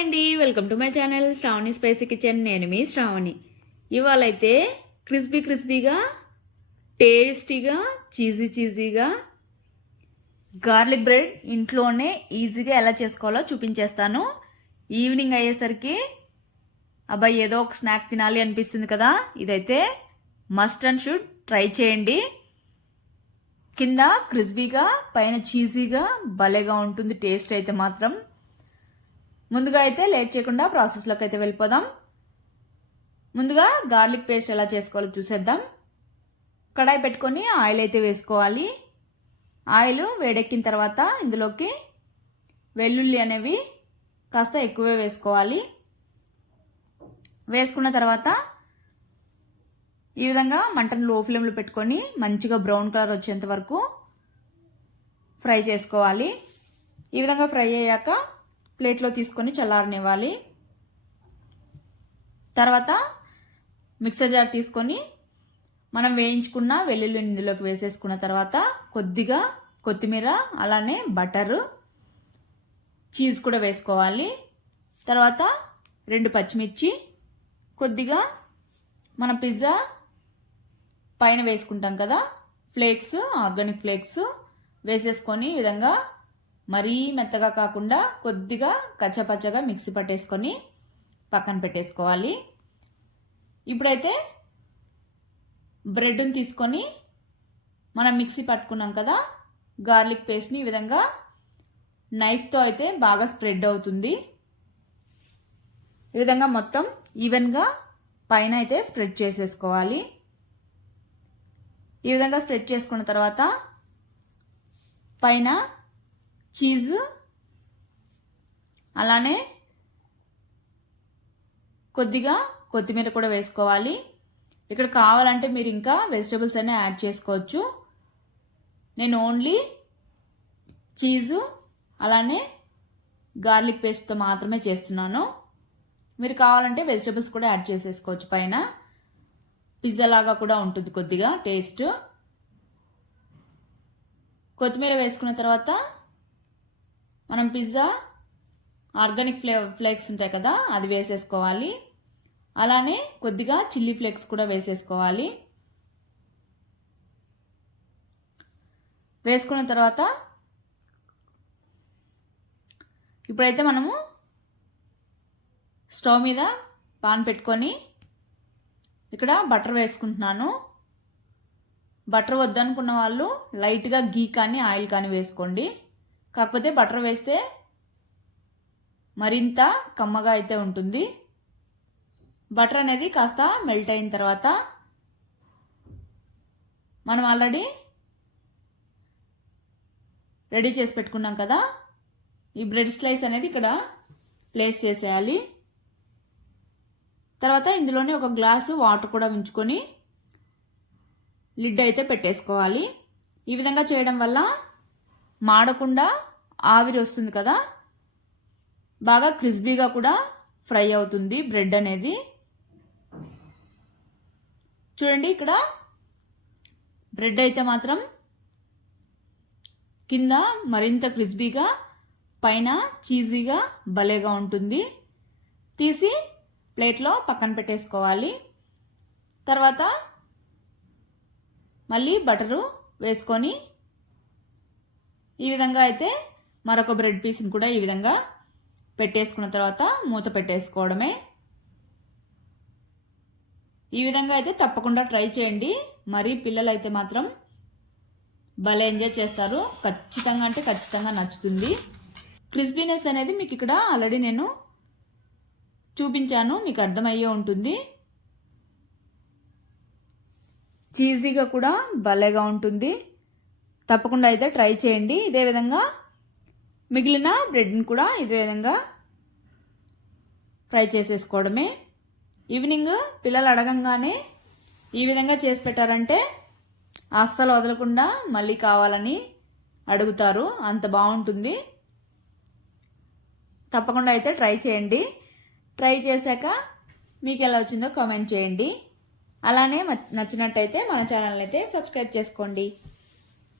అండి welcome to my channel Sravani spicy kitchen. నేను మీ శ్రావణి. ఇవాళ అయితే క్రిస్పీ క్రిస్పీగా టేస్టీగా చీజీ చీజీగా గార్లిక్ బ్రెడ్ ఇంట్లోనే ఈజీగా ఎలా చేసుకోవాలో చూపించేస్తాను. ఈవినింగ్ అయ్యేసరికి అబ్బాయి ఏదో ఒక స్నాక్ తినాలి అనిపిస్తుంది కదా ఇదైతే మస్ట్ అండ్ షుడ్ ట్రై చేయండి. కింద క్రిస్పీగా పైన చీజీగా భలేగా ఉంటుంది టేస్ట్ అయితే మాత్రం. ముందుగా అయితే లేట్ చేయకుండా ప్రాసెస్లోకి అయితే వెళ్ళిపోదాం. ముందుగా గార్లిక్ పేస్ట్ ఎలా చేసుకోవాలో చూసేద్దాం. కడాయి పెట్టుకొని ఆయిల్ అయితే వేసుకోవాలి. ఆయిల్ వేడెక్కిన తర్వాత ఇందులోకి వెల్లుల్లి అనేవి కాస్త ఎక్కువే వేసుకోవాలి. వేసుకున్న తర్వాత ఈ విధంగా మంటను లో ఫ్లేమ్లో పెట్టుకొని మంచిగా బ్రౌన్ కలర్ వచ్చేంత వరకు ఫ్రై చేసుకోవాలి. ఈ విధంగా ఫ్రై అయ్యాక ప్లేట్లో తీసుకొని చల్లారనివ్వాలి. తర్వాత మిక్సర్ జార్ తీసుకొని మనం వేయించుకున్న వెల్లుల్లి ఇందులోకి వేసేసుకున్న తర్వాత కొద్దిగా కొత్తిమీర అలానే బటరు చీజ్ కూడా వేసుకోవాలి. తర్వాత రెండు పచ్చిమిర్చి కొద్దిగా మన పిజ్జా పైన వేసుకుంటాం కదా ఫ్లేక్స్ ఆర్గానిక్ ఫ్లేక్స్ వేసేసుకొని విధంగా మరీ మెత్తగా కాకుండా కొద్దిగా కచ్చపచ్చగా మిక్సీ పట్టేసుకొని పక్కన పెట్టేసుకోవాలి. ఇప్పుడైతే బ్రెడ్ని తీసుకొని మనం మిక్సీ పట్టుకున్నాం కదా గార్లిక్ పేస్ట్ని ఈ విధంగా నైఫ్తో అయితే బాగా స్ప్రెడ్ అవుతుంది. ఈ విధంగా మొత్తం ఈవెన్గా పైన అయితే స్ప్రెడ్ చేసేసుకోవాలి. ఈ విధంగా స్ప్రెడ్ చేసుకున్న తర్వాత పైన చీజ్ అలానే కొద్దిగా కొత్తిమీర కూడా వేసుకోవాలి. ఇక్కడ కావాలంటే మీరు ఇంకా వెజిటబుల్స్ అన్నీ యాడ్ చేసుకోవచ్చు. నేను ఓన్లీ చీజు అలానే గార్లిక్ పేస్ట్తో మాత్రమే చేస్తున్నాను. మీరు కావాలంటే వెజిటబుల్స్ కూడా యాడ్ చేసేసుకోవచ్చు పైన. పిజ్జా లాగా కూడా ఉంటుంది కొద్దిగా టేస్ట్. కొత్తిమీర వేసుకున్న తర్వాత మనం పిజ్జా ఆర్గానిక్ ఫ్లే ఫ్లేక్స్ ఉంటాయి కదా అది వేసేసుకోవాలి. అలానే కొద్దిగా చిల్లీ ఫ్లేక్స్ కూడా వేసేసుకోవాలి. వేసుకున్న తర్వాత ఇప్పుడైతే మనము స్టవ్ మీద పాన్ పెట్టుకొని ఇక్కడ బటర్ వేసుకుంటున్నాను. బటర్ వద్దనుకున్న వాళ్ళు లైట్గా గీ కానీ ఆయిల్ కానీ వేసుకోండి. కాకపోతే బటర్ వేస్తే మరింత కమ్మగా అయితే ఉంటుంది. బటర్ అనేది కాస్త మెల్ట్ అయిన తర్వాత మనం ఆల్రెడీ రెడీ చేసి పెట్టుకున్నాం కదా. ఈ బ్రెడ్ స్లైస్ అనేది ఇక్కడ ప్లేస్ చేసేయాలి. తర్వాత ఇందులోనే ఒక గ్లాసు వాటర్ కూడా ఉంచుకొని లిడ్ అయితే పెట్టేసుకోవాలి. ఈ విధంగా చేయడం వల్ల మాడకుండా ఆవిరి వస్తుంది కదా? బాగా క్రిస్పీగా కూడా ఫ్రై అవుతుంది బ్రెడ్ అనేది. చూడండి ఇక్కడ బ్రెడ్ అయితే మాత్రం కింద మరింత క్రిస్పీగా పైన చీజీగా భలేగా ఉంటుంది. తీసి ప్లేట్లో పక్కన పెట్టేసుకోవాలి. తర్వాత మళ్ళీ బటరు వేసుకొని ఈ విధంగా అయితే మరొక బ్రెడ్ పీస్ని కూడా ఈ విధంగా పెట్టేసుకున్న తర్వాత మూత పెట్టేసుకోవడమే. ఈ విధంగా అయితే తప్పకుండా ట్రై చేయండి. మరీ పిల్లలు అయితే మాత్రం భలే ఎంజాయ్ చేస్తారు. ఖచ్చితంగా అంటే ఖచ్చితంగా నచ్చుతుంది. క్రిస్పీనెస్ అనేది మీకు ఇక్కడ ఆల్రెడీ నేను చూపించాను. మీకు అర్థమయ్యే ఉంటుంది. చీజీగా కూడా భలేగా ఉంటుంది. తప్పకుండా అయితే ట్రై చేయండి. ఇదే విధంగా మిగిలిన బ్రెడ్ని కూడా ఇదే విధంగా ఫ్రై చేసేసుకోవడమే. ఈవినింగ్ పిల్లలు అడగంగానే ఈ విధంగా చేసి పెట్టారంటే అస్సలు వదలకుండా మళ్ళీ కావాలని అడుగుతారు. అంత బాగుంటుంది. తప్పకుండా అయితే ట్రై చేయండి. ట్రై చేశాక మీకు ఎలా వచ్చిందో కామెంట్ చేయండి. అలానే నచ్చినట్టయితే మన ఛానల్ అయితే సబ్స్క్రైబ్ చేసుకోండి.